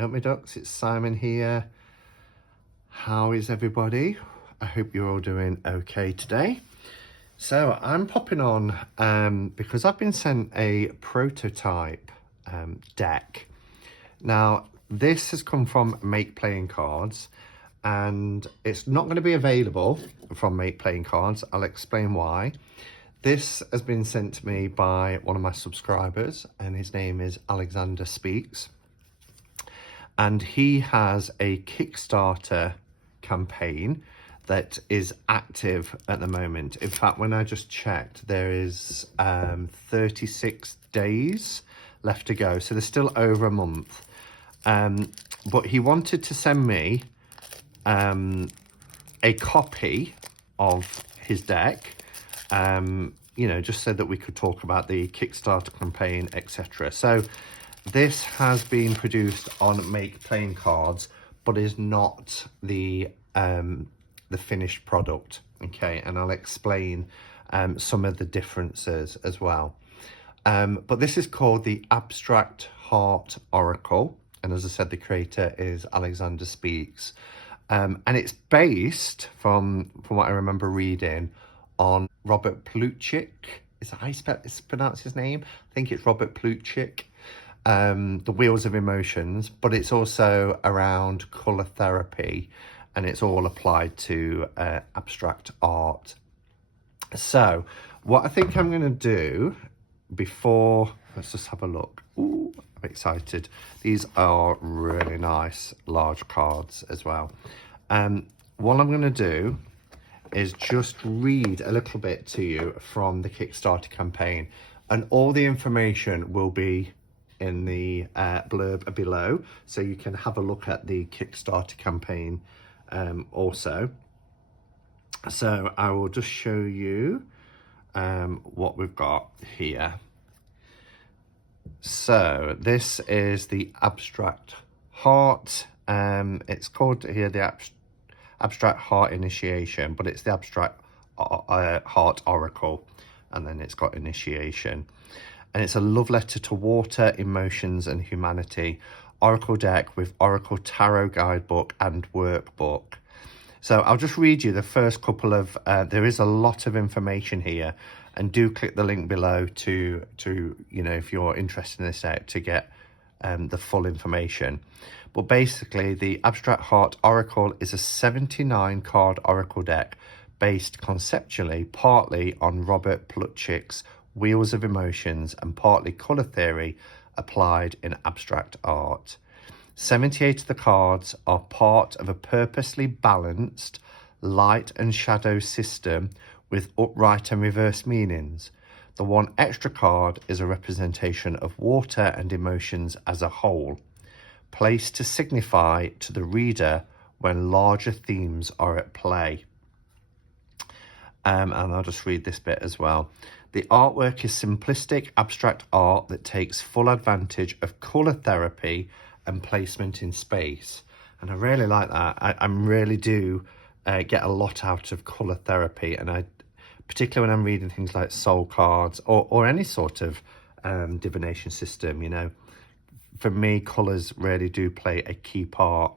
Up my ducks, it's Simon here. How is everybody? I hope you're all doing okay today. So I'm popping on because I've been sent a prototype deck. Now this has come from Make Playing Cards and it's not going to be available from Make Playing Cards. I'll explain why. This has been sent to me by one of my subscribers and his name is Alexander Speaks. And he has a Kickstarter campaign that is active at the moment. In fact, when I just checked, there is 36 days left to go. So there's still over a month. But he wanted to send me a copy of his deck, you know, just so that we could talk about the Kickstarter campaign, etc. So this has been produced on Make Playing Cards, but is not the finished product. Okay, and I'll explain some of the differences as well. But this is called the Abstract Heart Oracle, and as I said, the creator is Alexander Speaks, and it's based from what I remember reading on Robert Plutchik. Is that how you pronounce his name? I think it's Robert Plutchik. The Wheels of Emotions, but it's also around colour therapy, and it's all applied to abstract art. So what I think I'm going to do before, let's just have a look. Ooh, I'm excited. These are really nice large cards as well. What I'm going to do is just read a little bit to you from the Kickstarter campaign, and all the information will be in the blurb below, so you can have a look at the Kickstarter campaign also. So I will just show you what we've got here. So this is the Abstract Heart. It's called here the Abstract Heart Initiation, but it's the Abstract Heart Oracle, and then it's got Initiation. And it's a love letter to water, emotions, and humanity. Oracle deck with Oracle Tarot Guidebook and Workbook. So I'll just read you the first couple of, there is a lot of information here, and do click the link below to you know, if you're interested in this deck, to get the full information. But basically, the Abstract Heart Oracle is a 79 card Oracle deck based conceptually partly on Robert Plutchik's Wheels of Emotions and partly colour theory applied in abstract art. 78 of the cards are part of a purposely balanced light and shadow system with upright and reverse meanings. The one extra card is a representation of water and emotions as a whole, placed to signify to the reader when larger themes are at play. And I'll just read this bit as well. The artwork is simplistic abstract art that takes full advantage of colour therapy and placement in space. And I really like that. I really do get a lot out of colour therapy, and I particularly when I'm reading things like soul cards or any sort of divination system, you know. For me, colours really do play a key part,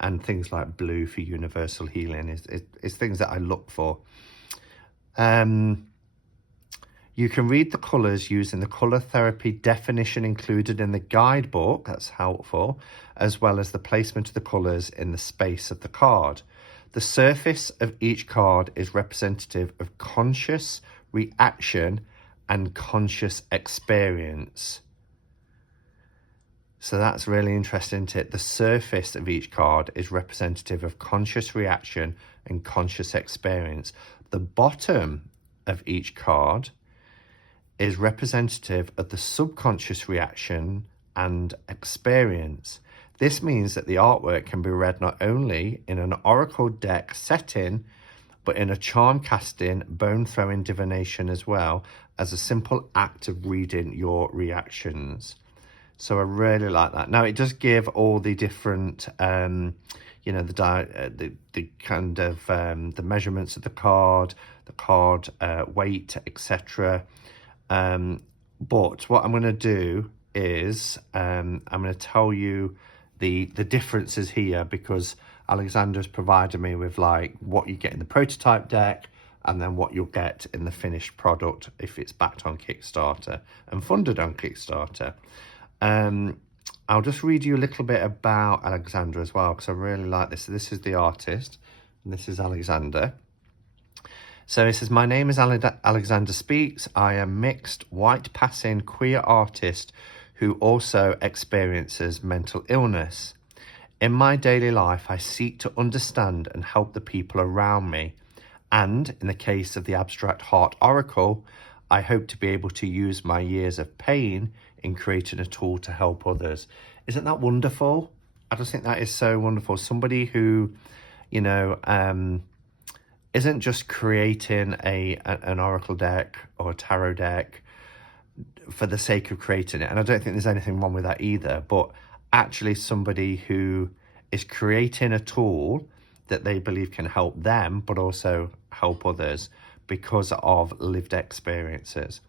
and things like blue for universal healing is things that I look for. You can read the colours using the colour therapy definition included in the guidebook, that's helpful, as well as the placement of the colours in the space of the card. The surface of each card is representative of conscious reaction and conscious experience. So that's really interesting, isn't it? The surface of each card is representative of conscious reaction and conscious experience. The bottom of each card is representative of the subconscious reaction and experience. This means that the artwork can be read not only in an oracle deck setting, but in a charm casting, bone throwing divination as well, as a simple act of reading your reactions. So I really like that. Now it does give all the different, you know, the kind of the measurements of the card weight, etc. But what I'm going to do is I'm going to tell you the differences here, because Alexander's provided me with like what you get in the prototype deck and then what you'll get in the finished product if it's backed on Kickstarter and funded on Kickstarter. I'll just read you a little bit about Alexander as well, because I really like this. So this is the artist, and this is Alexander. So it says, my name is Alexander Speaks. I am mixed, white passing, queer artist who also experiences mental illness. In my daily life, I seek to understand and help the people around me. And in the case of the Abstract Heart Oracle, I hope to be able to use my years of pain in creating a tool to help others. Isn't that wonderful? I just think that is so wonderful. Somebody who, you know, isn't just creating an oracle deck or a tarot deck for the sake of creating it. And I don't think there's anything wrong with that either, but actually somebody who is creating a tool that they believe can help them, but also help others because of lived experiences.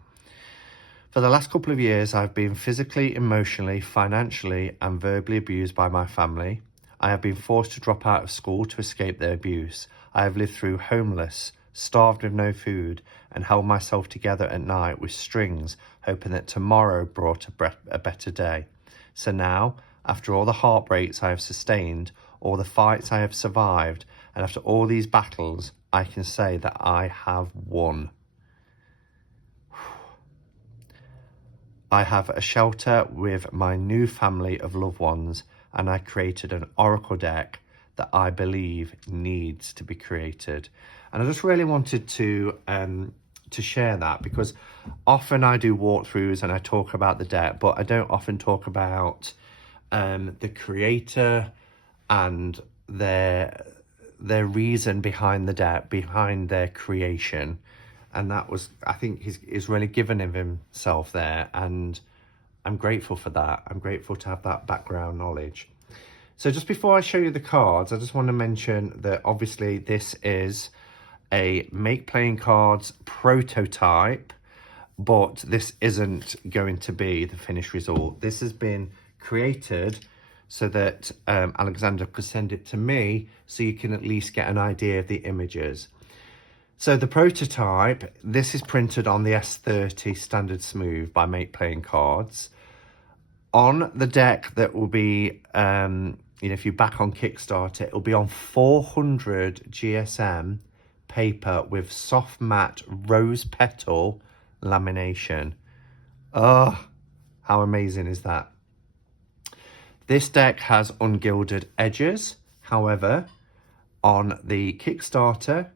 For the last couple of years, I've been physically, emotionally, financially, and verbally abused by my family. I have been forced to drop out of school to escape their abuse. I have lived through homeless, starved with no food, and held myself together at night with strings, hoping that tomorrow brought a better day. So now, after all the heartbreaks I have sustained, all the fights I have survived, and after all these battles, I can say that I have won. I have a shelter with my new family of loved ones, and I created an oracle deck that I believe needs to be created. And I just really wanted to share that, because often I do walkthroughs and I talk about the deck, but I don't often talk about the creator and their reason behind the deck, behind their creation. And that was, I think he's really given of himself there, and I'm grateful for that. I'm grateful to have that background knowledge. So just before I show you the cards, I just want to mention that obviously this is a Make Playing Cards prototype, but this isn't going to be the finished result. This has been created so that Alexander could send it to me, so you can at least get an idea of the images. So the prototype, this is printed on the S30 Standard Smooth by Make Playing Cards. On the deck that will be, if you back on Kickstarter, it'll be on 400 GSM paper with soft matte rose petal lamination. Oh, how amazing is that? This deck has ungilded edges. However, on the Kickstarter,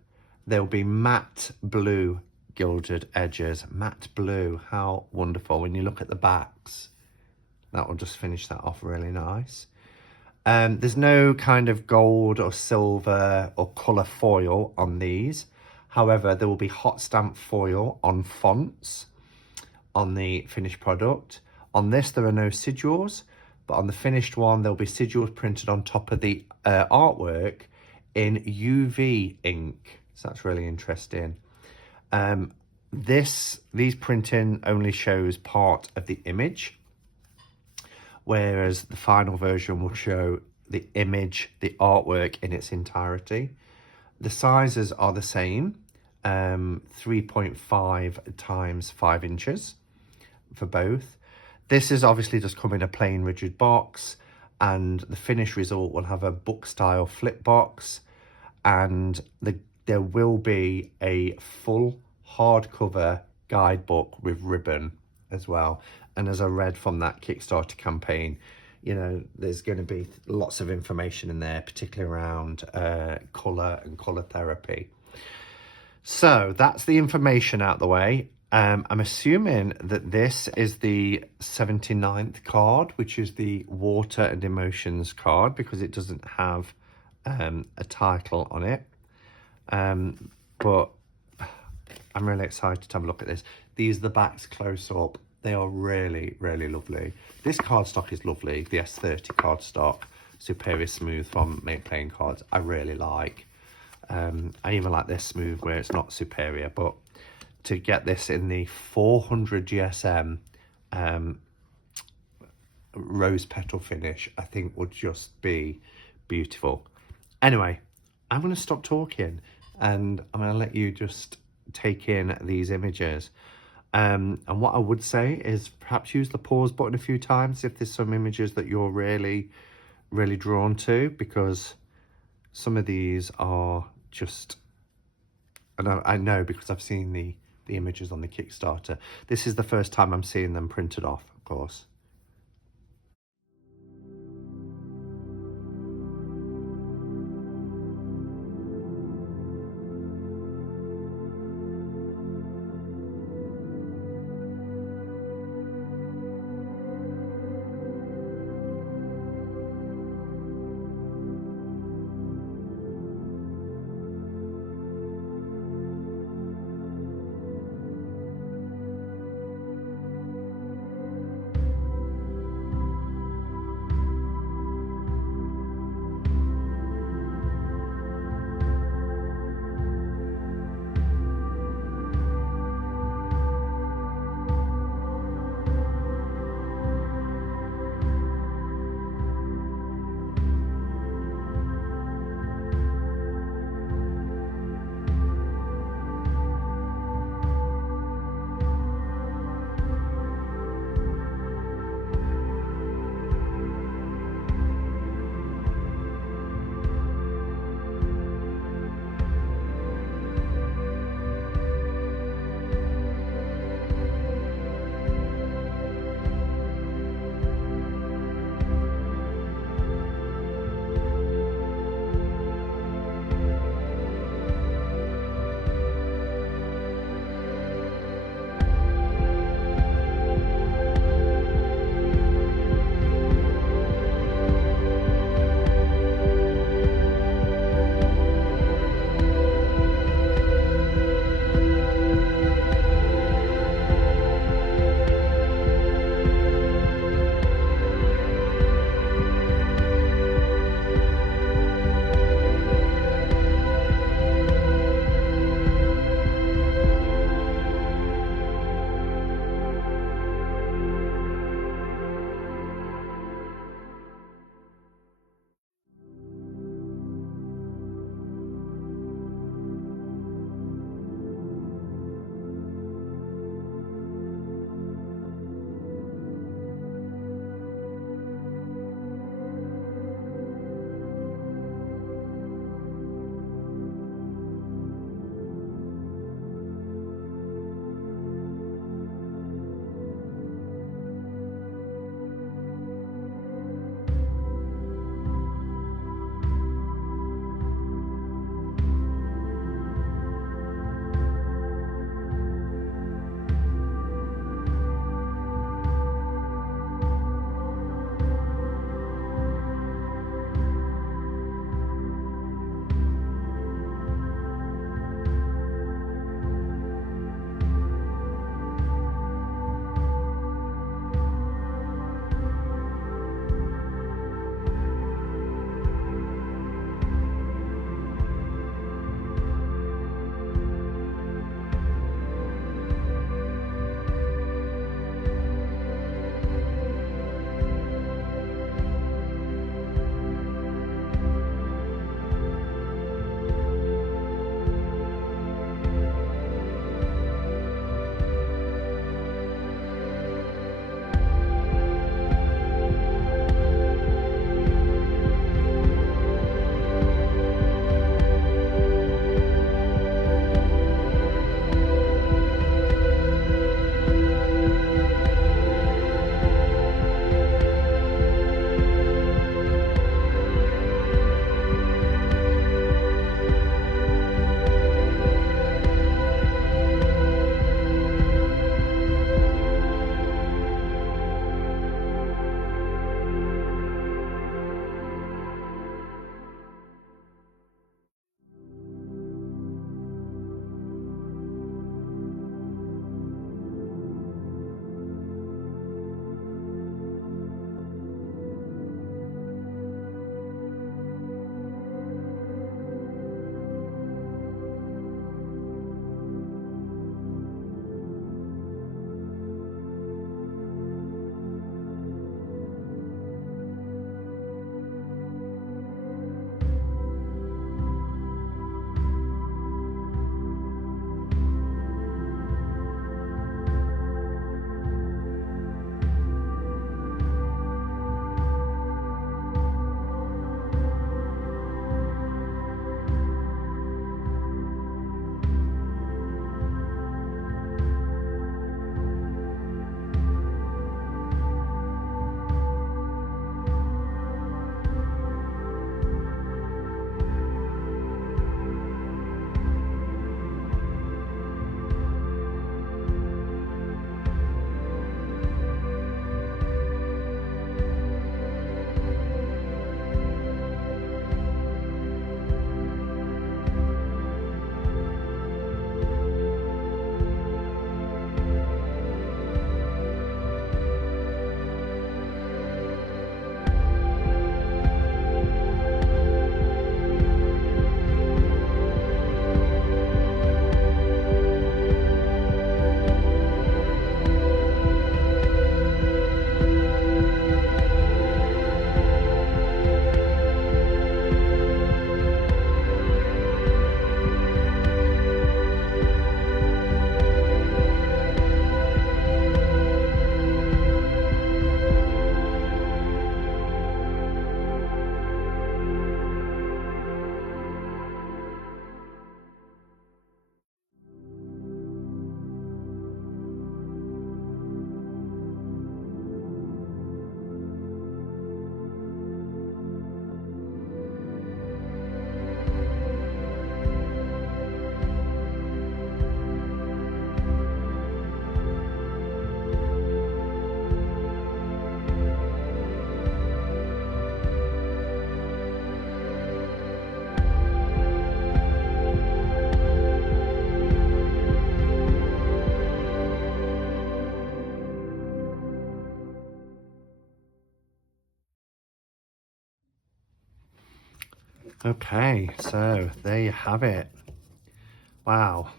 there'll be matte blue gilded edges. Matte blue, how wonderful. When you look at the backs, that will just finish that off really nice. There's no kind of gold or silver or colour foil on these. However, there will be hot stamp foil on fonts on the finished product. On this, there are no sigils, but on the finished one, there'll be sigils printed on top of the artwork in UV ink. So that's really interesting. These printing only shows part of the image, whereas the final version will show the image, the artwork in its entirety. The sizes are the same, 3.5 times 5 inches for both. This is obviously just come in a plain rigid box, and the finished result will have a book style flip box, and there will be a full hardcover guidebook with ribbon as well. And as I read from that Kickstarter campaign, there's going to be lots of information in there, particularly around colour and colour therapy. So that's the information out the way. I'm assuming that this is the 79th card, which is the Water and Emotions card, because it doesn't have a title on it. But I'm really excited to have a look at this. These are the backs close up. They are really, really lovely. This cardstock is lovely. The S30 cardstock, Superior Smooth from Make Playing Cards, I really like. I even like this smooth where it's not Superior, but to get this in the 400 GSM rose petal finish, I think would just be beautiful. Anyway, I'm going to stop talking and I'm going to let you just take in these images. And what I would say is perhaps use the pause button a few times if there's some images that you're really drawn to, because some of these are just, and I know because I've seen the images on the Kickstarter. This is the first time I'm seeing them printed off, of course. Okay, so there you have it. Wow.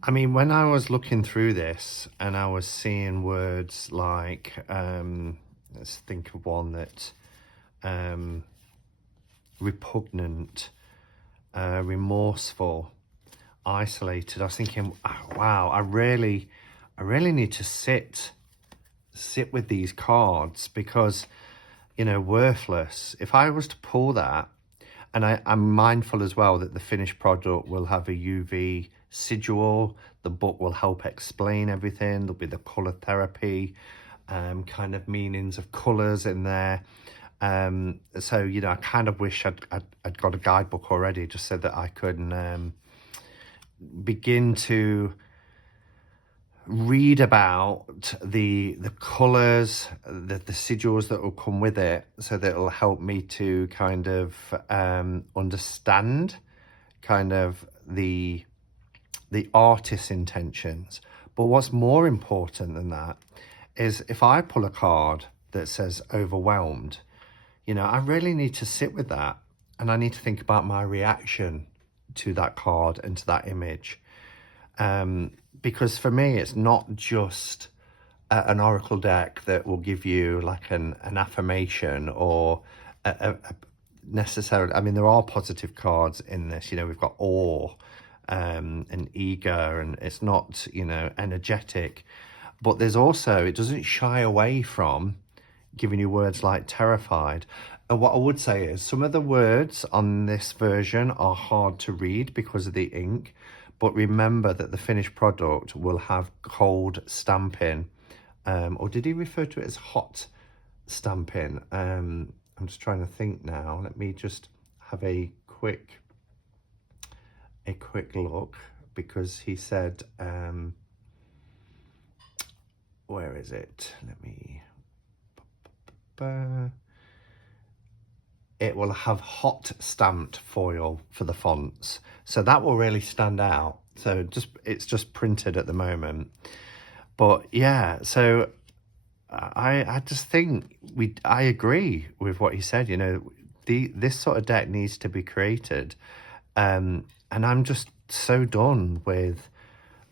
I mean, when I was looking through this and I was seeing words like, let's think of one that, repugnant, remorseful, isolated, I was thinking, oh, wow, I really need to sit with these cards because, you know, worthless. If I was to pull that, and I'm mindful as well that the finished product will have a UV sigil. The book will help explain everything. There'll be the color therapy, kind of meanings of colors in there. So, you know, I kind of wish I'd got a guidebook already just so that I could begin to read about the colors, the sigils that will come with it, so that it'll help me to kind of understand kind of the artist's intentions. But what's more important than that is if I pull a card that says overwhelmed, you know, I really need to sit with that, and I need to think about my reaction to that card and to that image. Because for me, it's not just an oracle deck that will give you like an affirmation or a necessarily, I mean, there are positive cards in this. You know, we've got awe and eager, and it's not, you know, energetic. But there's also, it doesn't shy away from giving you words like terrified. And what I would say is some of the words on this version are hard to read because of the ink. But remember that the finished product will have cold stamping, or did he refer to it as hot stamping? I'm just trying to think now. Let me just have a quick look, because he said, where is it? Let me. It will have hot stamped foil for the fonts, so that will really stand out. So it's just printed at the moment, but yeah, so I just think I agree with what he said. You know, this sort of deck needs to be created, and I'm just so done with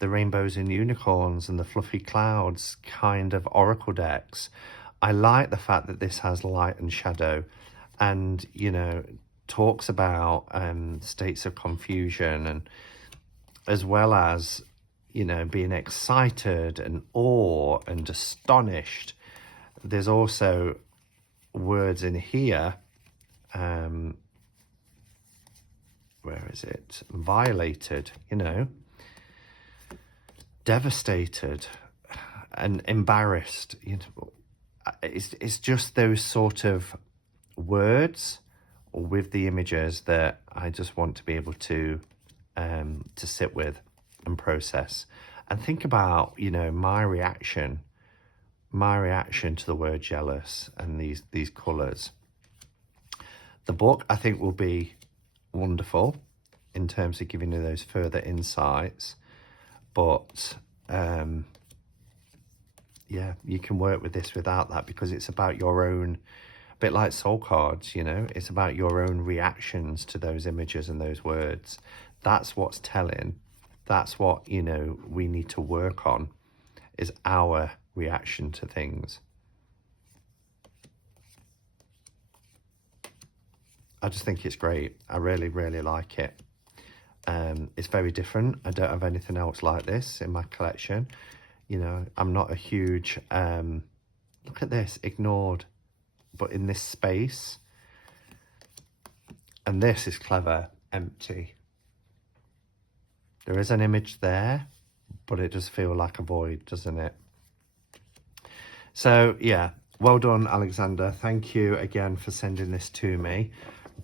the rainbows and unicorns and the fluffy clouds kind of oracle decks. I like the fact that this has light and shadow, and, you know, talks about states of confusion, and as well as, you know, being excited and awe and astonished. There's also words in here, where is it? Violated, you know, devastated and embarrassed. You know, it's just those sort of words with the images that I just want to be able to sit with and process and think about, you know, my reaction to the word jealous and these colors. The book, I think, will be wonderful in terms of giving you those further insights, but yeah, you can work with this without that, because it's about your own, a bit like soul cards, you know, it's about your own reactions to those images and those words. That's what's telling. That's what, you know, we need to work on, is our reaction to things. I just think it's great. I really, really like it. It's very different. I don't have anything else like this in my collection. You know, I'm not a huge, look at this, ignored, but in this space. And this is clever, empty. There is an image there, but it does feel like a void, doesn't it? So yeah, well done, Alexander. Thank you again for sending this to me.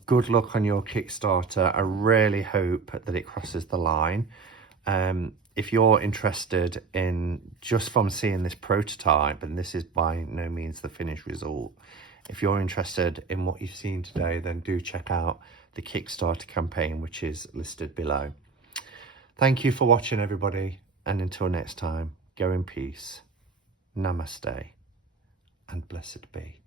Good luck on your Kickstarter. I really hope that it crosses the line. If you're interested in, just from seeing this prototype, and this is by no means the finished result, if you're interested in what you've seen today, then do check out the Kickstarter campaign, which is listed below. Thank you for watching, everybody, and until next time, go in peace. Namaste, and blessed be.